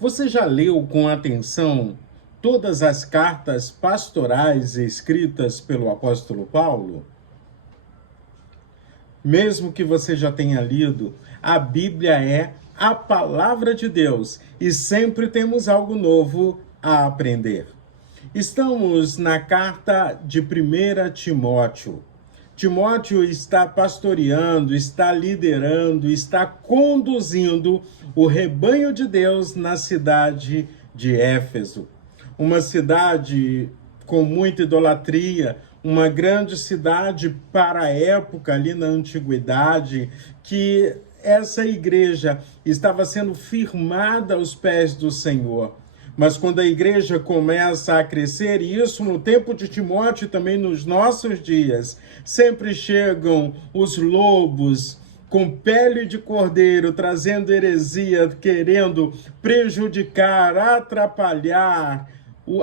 Você já leu com atenção todas as cartas pastorais escritas pelo apóstolo Paulo? Mesmo que você já tenha lido, a Bíblia é a palavra de Deus e sempre temos algo novo a aprender. Estamos na carta de 1 Timóteo. Timóteo está pastoreando, está liderando, está conduzindo o rebanho de Deus na cidade de Éfeso. Uma cidade com muita idolatria, uma grande cidade para a época ali na antiguidade, que essa igreja estava sendo firmada aos pés do Senhor. Mas quando a igreja começa a crescer, e isso no tempo de Timóteo e também nos nossos dias, sempre chegam os lobos com pele de cordeiro, trazendo heresia, querendo prejudicar, atrapalhar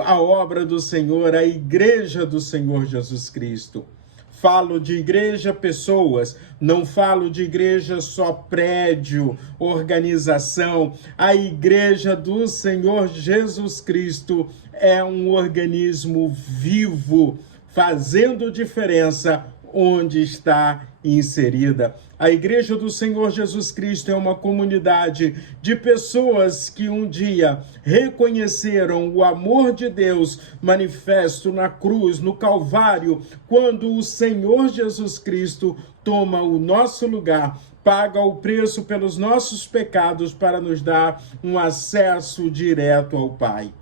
a obra do Senhor, a igreja do Senhor Jesus Cristo. Falo de igreja, pessoas, não falo de igreja só prédio, organização. A igreja do Senhor Jesus Cristo é um organismo vivo, fazendo diferença onde está inserida. A igreja do Senhor Jesus Cristo é uma comunidade de pessoas que um dia reconheceram o amor de Deus manifesto na cruz, no Calvário, quando o Senhor Jesus Cristo toma o nosso lugar, paga o preço pelos nossos pecados para nos dar um acesso direto ao Pai.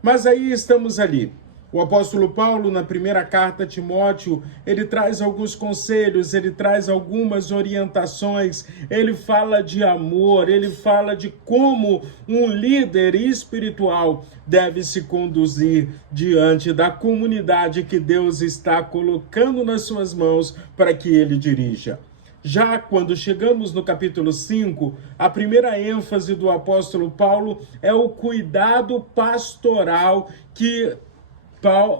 Mas aí estamos ali. O apóstolo Paulo, na primeira carta a Timóteo, ele traz alguns conselhos, ele traz algumas orientações, ele fala de amor, ele fala de como um líder espiritual deve se conduzir diante da comunidade que Deus está colocando nas suas mãos para que ele dirija. Já quando chegamos no capítulo 5, a primeira ênfase do apóstolo Paulo é o cuidado pastoral que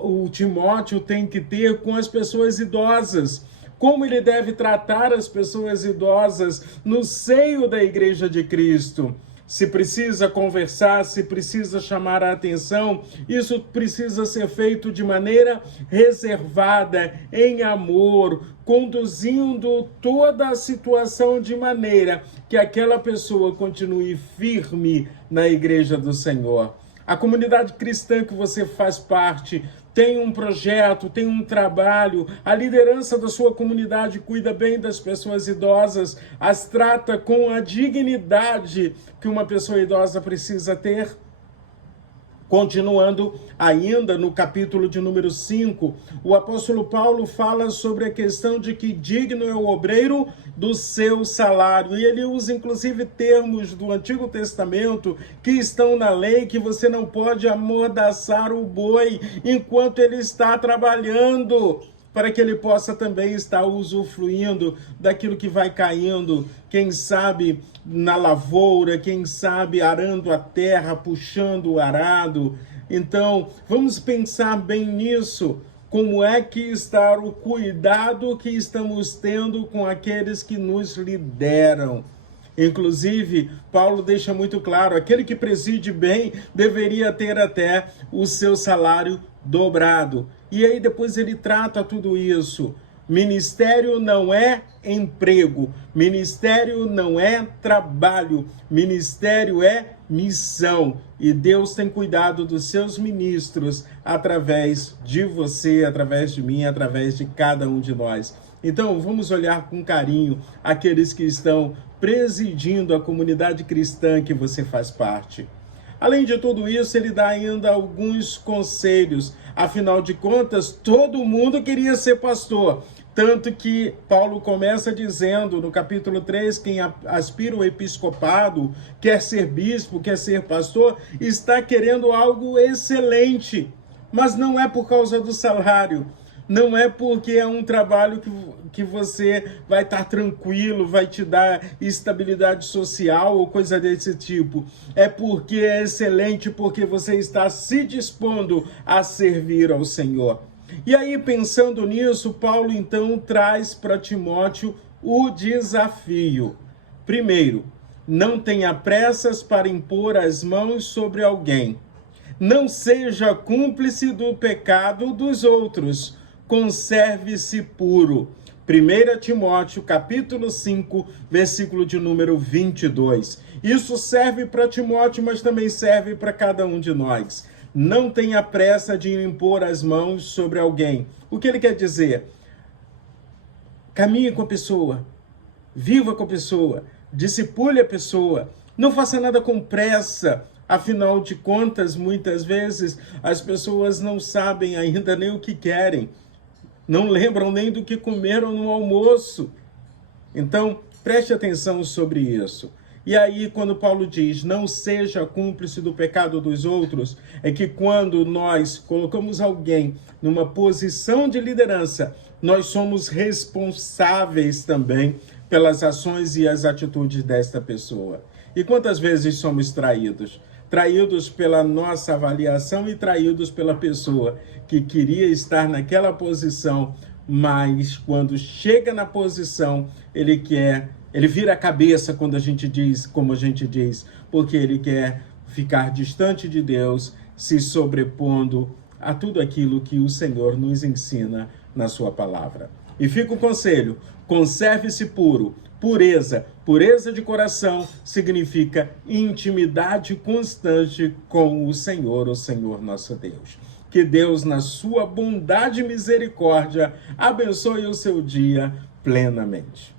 o Timóteo tem que ter com as pessoas idosas. Como ele deve tratar as pessoas idosas no seio da igreja de Cristo. Se precisa conversar, se precisa chamar a atenção, isso precisa ser feito de maneira reservada, em amor, conduzindo toda a situação de maneira que aquela pessoa continue firme na igreja do Senhor. A comunidade cristã que você faz parte tem um projeto, tem um trabalho, a liderança da sua comunidade cuida bem das pessoas idosas, as trata com a dignidade que uma pessoa idosa precisa ter. Continuando ainda no capítulo de número 5, o apóstolo Paulo fala sobre a questão de que digno é o obreiro do seu salário. E ele usa inclusive termos do Antigo Testamento que estão na lei, que você não pode amordaçar o boi enquanto ele está trabalhando, para que ele possa também estar usufruindo daquilo que vai caindo, quem sabe na lavoura, quem sabe arando a terra, puxando o arado. Então, vamos pensar bem nisso. Como é que está o cuidado que estamos tendo com aqueles que nos lideram? Inclusive, Paulo deixa muito claro, aquele que preside bem deveria ter até o seu salário dobrado. E aí depois ele trata tudo isso. Ministério não é emprego, ministério não é trabalho, ministério é missão. E Deus tem cuidado dos seus ministros através de você, através de mim, através de cada um de nós. Então, vamos olhar com carinho aqueles que estão presidindo a comunidade cristã que você faz parte. Além de tudo isso, ele dá ainda alguns conselhos. Afinal de contas, todo mundo queria ser pastor. Tanto que Paulo começa dizendo no capítulo 3, quem aspira ao episcopado, quer ser bispo, quer ser pastor, está querendo algo excelente. Mas não é por causa do salário. Não é porque é um trabalho que você vai estar tranquilo, vai te dar estabilidade social ou coisa desse tipo. É porque é excelente, porque você está se dispondo a servir ao Senhor. E aí, pensando nisso, Paulo então traz para Timóteo o desafio. Primeiro, Não tenha pressas para impor as mãos sobre alguém. Não seja cúmplice do pecado dos outros. Conserve-se puro. 1 Timóteo, capítulo 5, versículo de número 22. Isso serve para Timóteo, mas também serve para cada um de nós. Não tenha pressa de impor as mãos sobre alguém. O que ele quer dizer? Caminhe com a pessoa, viva com a pessoa, discipule a pessoa, não faça nada com pressa. Afinal de contas, muitas vezes as pessoas não sabem ainda nem o que querem, não lembram nem do que comeram no almoço. Então, preste atenção sobre isso. E aí, quando Paulo diz, não seja cúmplice do pecado dos outros, é que quando nós colocamos alguém numa posição de liderança, nós somos responsáveis também pelas ações e as atitudes desta pessoa. E quantas vezes somos traídos? Traídos pela nossa avaliação e traídos pela pessoa que queria estar naquela posição, mas quando chega na posição, ele vira a cabeça quando a gente diz, como a gente diz, porque ele quer ficar distante de Deus, se sobrepondo a tudo aquilo que o Senhor nos ensina na sua palavra. E fica o conselho, conserve-se puro. Pureza de coração significa intimidade constante com o Senhor nosso Deus. Que Deus, na sua bondade e misericórdia, abençoe o seu dia plenamente.